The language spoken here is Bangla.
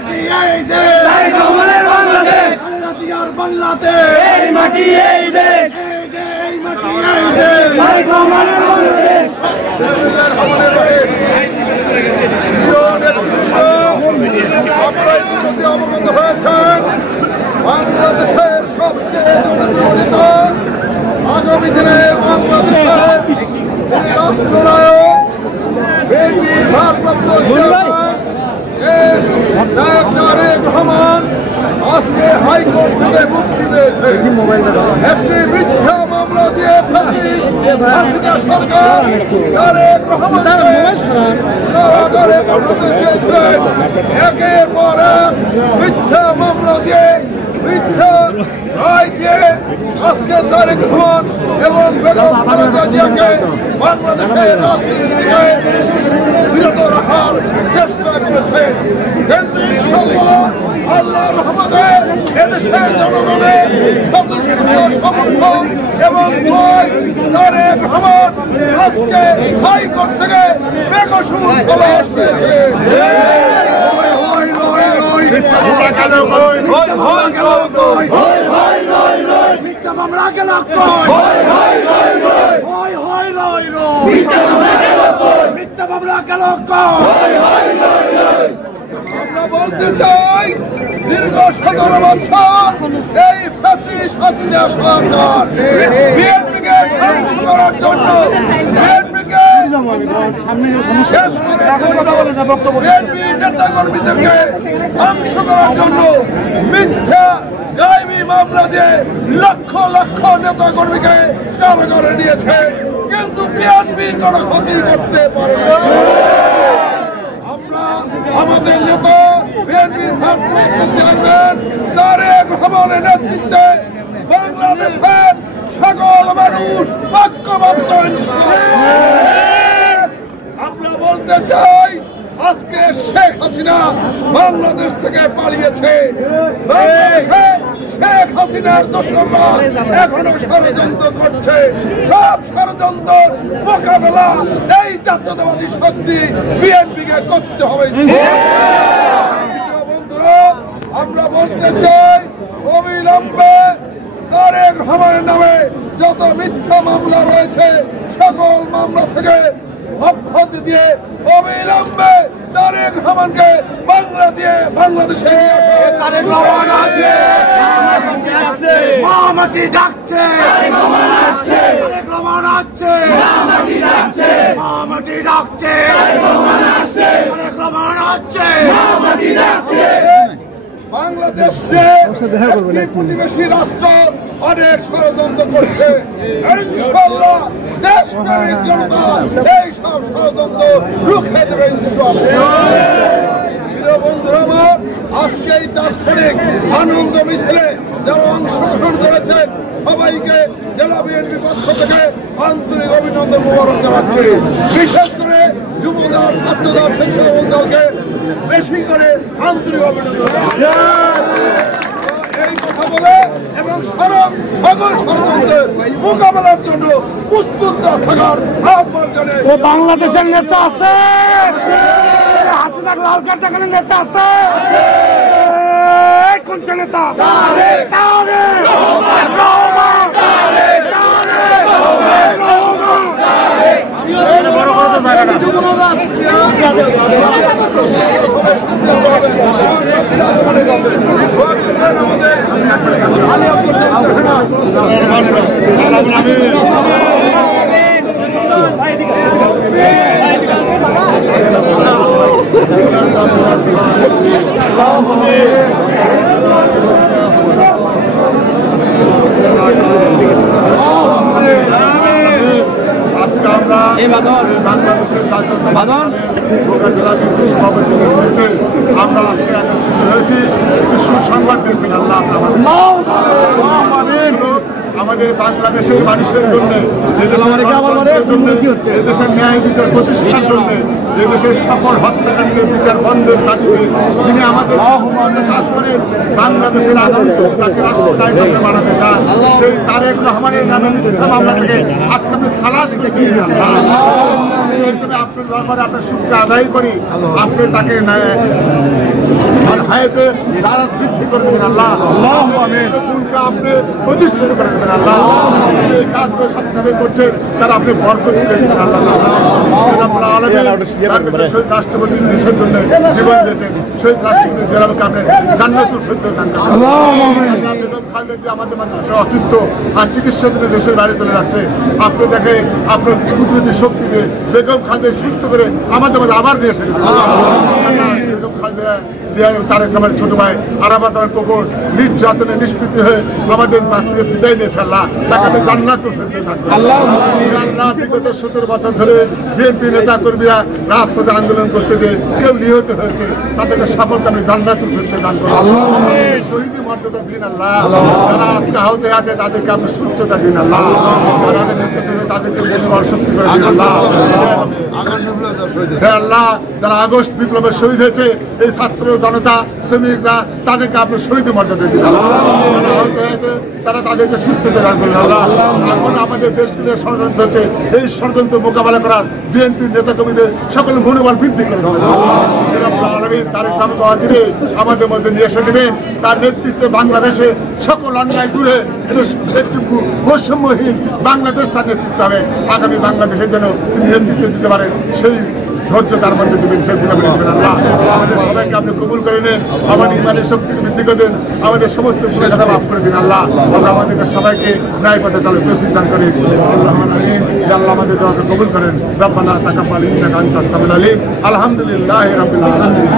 মাটি এই দেশ, তারেক রহমানের বাংলাদেশ, খালেদা জিয়ার বাংলাদেশ, এই মাটি এই দেশ, এই মাটি এই দেশ, তারেক রহমানের বাংলাদেশ। বিসমিল্লাহির রহমানির রহিম। আপনারা ইতিমধ্যে অবগত হয়েছেন, বাংলাদেশের সবচেয়ে জনপ্রিয় আগামী দিনে বাংলাদেশের যিনি রাষ্ট্রনায়ক, বিএনপির ভারপ্রাপ্ত চেয়ারম্যান নায়ক তারেক রহমান আজকে হাইকোর্ট থেকে মুক্তি পেয়েছে। একটি মিথ্যা মামলা দিয়ে হাসিনা সরকার তারেক রহমানকে কারাগারে পাঠাতে চেয়েছিলেন। একের পর এক মিথ্যা মামলা দিয়ে, মিথ্যা রায় দিয়ে আজকে তারেক রহমান এবং বেগম খালেদা জিয়াকে বাংলাদেশের রাজনীতি থেকে বিরত রাখার চেষ্টা করেছে। কিন্তু ইনশাআল্লাহ আল্লাহর রহমতে এদেশের জনগণের স্বতঃস্ফূর্ত সমর্থন এবং তারেক রহমান আজকে হাইকোর্ট থেকে বেকসুর খলাস পেয়েছে। মিথ্যা মামলা গেল মিথ্যা মামলা গেল। আমরা বলতে চাই, দীর্ঘ 17 বছর এই ফ্যাসিস্ট হাসিনা সরকার বিএনপিকে ধ্বংস করার জন্য, বিএনপিকে শেষ করার জন্য, বিএনপি নেতা কর্মীদেরকে ধ্বংস করার জন্য মিথ্যা গায়েবী মামলা দিয়ে লক্ষ লক্ষ নেতা কর্মীকে কারাগারে নিয়েছে, কিন্তু বিএনপির কোনো ক্ষতি করতে পারে না। আমরা আমাদের নেতা বিএনপির ভারপ্রাপ্ত চেয়ারম্যান তারেক রহমানের নেতৃত্বে বাংলাদেশের সকল মানুষ ঐক্যবদ্ধ। আমরা বলতে চাই, আজকে শেখ হাসিনা বাংলাদেশ থেকে পালিয়েছে। বাংলাদেশে শেখ হাসিনার দোসররা এখনো ষড়যন্ত্র করছে। সব ষড়যন্ত্র মোকাবেলা এই জাতীয়তাবাদী শক্তি বিএনপিকে করতে হবে। বন্ধুরা, আমরা বলতে চাই, অবিলম্বে তারেক রহমানের নামে যত মিথ্যা মামলা রয়েছে সকল মামলা থেকে অব্যাহতি দিয়ে অবিলম্বে তারেক রহমানকে বাংলাদেশে তারেক রহমান আসছে, মামাটি ডাকছে, তারেক রহমান আসছে, মামাটি ডাকছে, তারেক রহমান আসছে। বাংলাদেশে প্রতিবেশী রাষ্ট্র অনেক ষড়যন্ত্র করছে। ইনশাআল্লাহ দেশপ্রেমিক জনতা এই সব ষড়যন্ত্র রুখে দেবে ইনশাআল্লাহ। বন্ধুরা আমার, আজকে এই তাৎক্ষণিক আনন্দ মিছিলে যারা অংশগ্রহণ করেছেন সবাইকে জেলা বিএনপি পক্ষ থেকে আন্তরিক অভিনন্দন মোবারক জানাচ্ছি। বিশেষ করে যুবদল, ছাত্রদল, সেই সকল দলকে বেশি করে আন্তরিক অভিনন্দন। এই কথা বলে এবং সকল ষড়যন্ত্রের মোকাবেলার জন্য প্রস্তুত থাকার আহ্বান জানাই। বাংলাদেশের নেতা আছে, হাসিনা লাল কার্ড নেতা আছে, কোন নেতা? বাংলাদেশের জেলা বিদ্যুৎ সভাপতি নেতৃত্বে আমরা আজকে একত্রিত হয়েছি। সুসংবাদ দিয়েছেন আল্লাহ আমাদের বাংলাদেশের মানুষের জন্য, এদেশের ন্যায় বিচার প্রতিষ্ঠার জন্য, এদেশের সকল হত্যাকাণ্ডের বিচার বন্ধের দাবিতে তিনি আমাদের কাজ করে বাংলাদেশের আগামী তাকে রাষ্ট্রনায়ক বানাতে চান। সেই তারেক রহমানের নামে মিথ্যা মামলা থেকে আজকে খালাস করে দিয়েছেন। আপনার দরবারে আপনার শুক্র আদায় করি, আপনি তাকে হায়াতে তারা বৃদ্ধি করে দেবেন আল্লাহ। ভুলকে আপনি প্রতিষ্ঠিত করে দেবেন আল্লাহ। এই কাজগুলো সবভাবে করছেন তারা আপনি বরকত দিয়ে দেবেন আল্লাহ। শহীদ রাষ্ট্রপতি দেশের জন্য জীবন দিয়েছেন, শহীদ রাষ্ট্রপতি জেলাকে আপনি জান্নাতুল ফেরদৌস দান করেন। বেগম খালেদা জিয়া আমাদের মাঝে অসুস্থ আর চিকিৎসার জন্য দেশের বাইরে চলে যাচ্ছে, আপনি দেখে আপনার কুদরতি শক্তি দিয়ে বেগম খালেদা সুস্থ করে আমাদের মাঝে আবার নিয়ে এসেছেন। বেগম খালেদা তারেক রহমানের ছোট ভাই আরাফাত কবর নির্যাতনে নিষ্পৃতি হয়ে আমাদের মাছ থেকে বিদায় নিয়েছে আল্লাহ, তাকে আমি জান্নাতুল ফেরদৌস দান করেন। আল্লাহ বিগত 17 বছর ধরে বিএনপি নেতা কর্মীরা রাজপথে আন্দোলন করতে গিয়ে কেউ নিহত হয়েছে, তাদেরকে সকলকে আমি জান্নাতুল ফেরদৌস দান করেন। শহীদি মর্যাদা দিন আল্লাহ। যারা আজকে আহত আছে তাদেরকে আপনি সুস্থতা দিন আল্লাহ। যারা তাদেরকে দেশমাল শক্তি করে দিন আল্লাহ। হ্যাঁ আল্লাহ, যারা আগস্ট বিপ্লবের শহীদ হয়েছে এই ছাত্র জনতা শ্রমিকরা তাদেরকে আপনি শহীদি মর্যাদা দিন আল্লাহ। যারা আহত হয়েছে তারা তাদেরকে সুস্থতা দান করেন আল্লাহ। এখন আমাদের দেশগুলোর ষড়যন্ত্র হচ্ছে, এই ষড়যন্ত্র মোকাবেলা করার বিএনপির নেতা কর্মীদের সকল মনোবল বৃদ্ধি করে তারেক রহমান আমাদের মধ্যে নিয়ে এসে দেবেন। তার নেতৃত্বে বাংলাদেশে সকল অন্যায় দূরে একটি বৈষম্যহীন বাংলাদেশ তার নেতৃত্ব হবে। আগামী বাংলাদেশের জন্য তিনি নেতৃত্ব দিতে পারেন, সেই ধৈর্য তার মধ্যে দেবেন, সেই গুণাবলী দেবেন আল্লাহ। আমাদের সবাইকে আপনি কবুল করে নেন, আমাদের ইমানের শক্তিকে বৃদ্ধি করে দেন, আমাদের সমস্ত গুণাখাতা মাফ করে দিন আল্লাহ। আমরা আমাদেরকে সবাইকে ন্যায় পথে তাহলে তৌফিক দান করেন আল্লাহ আমিন। আল্লাহ আমাদের দোয়াকে কবুল করেন। রব্বানা তাকাব্বাল ইন্নাকা আনতাস সামিউল আলিম। আলহামদুলিল্লাহি রাব্বিল আলামিন।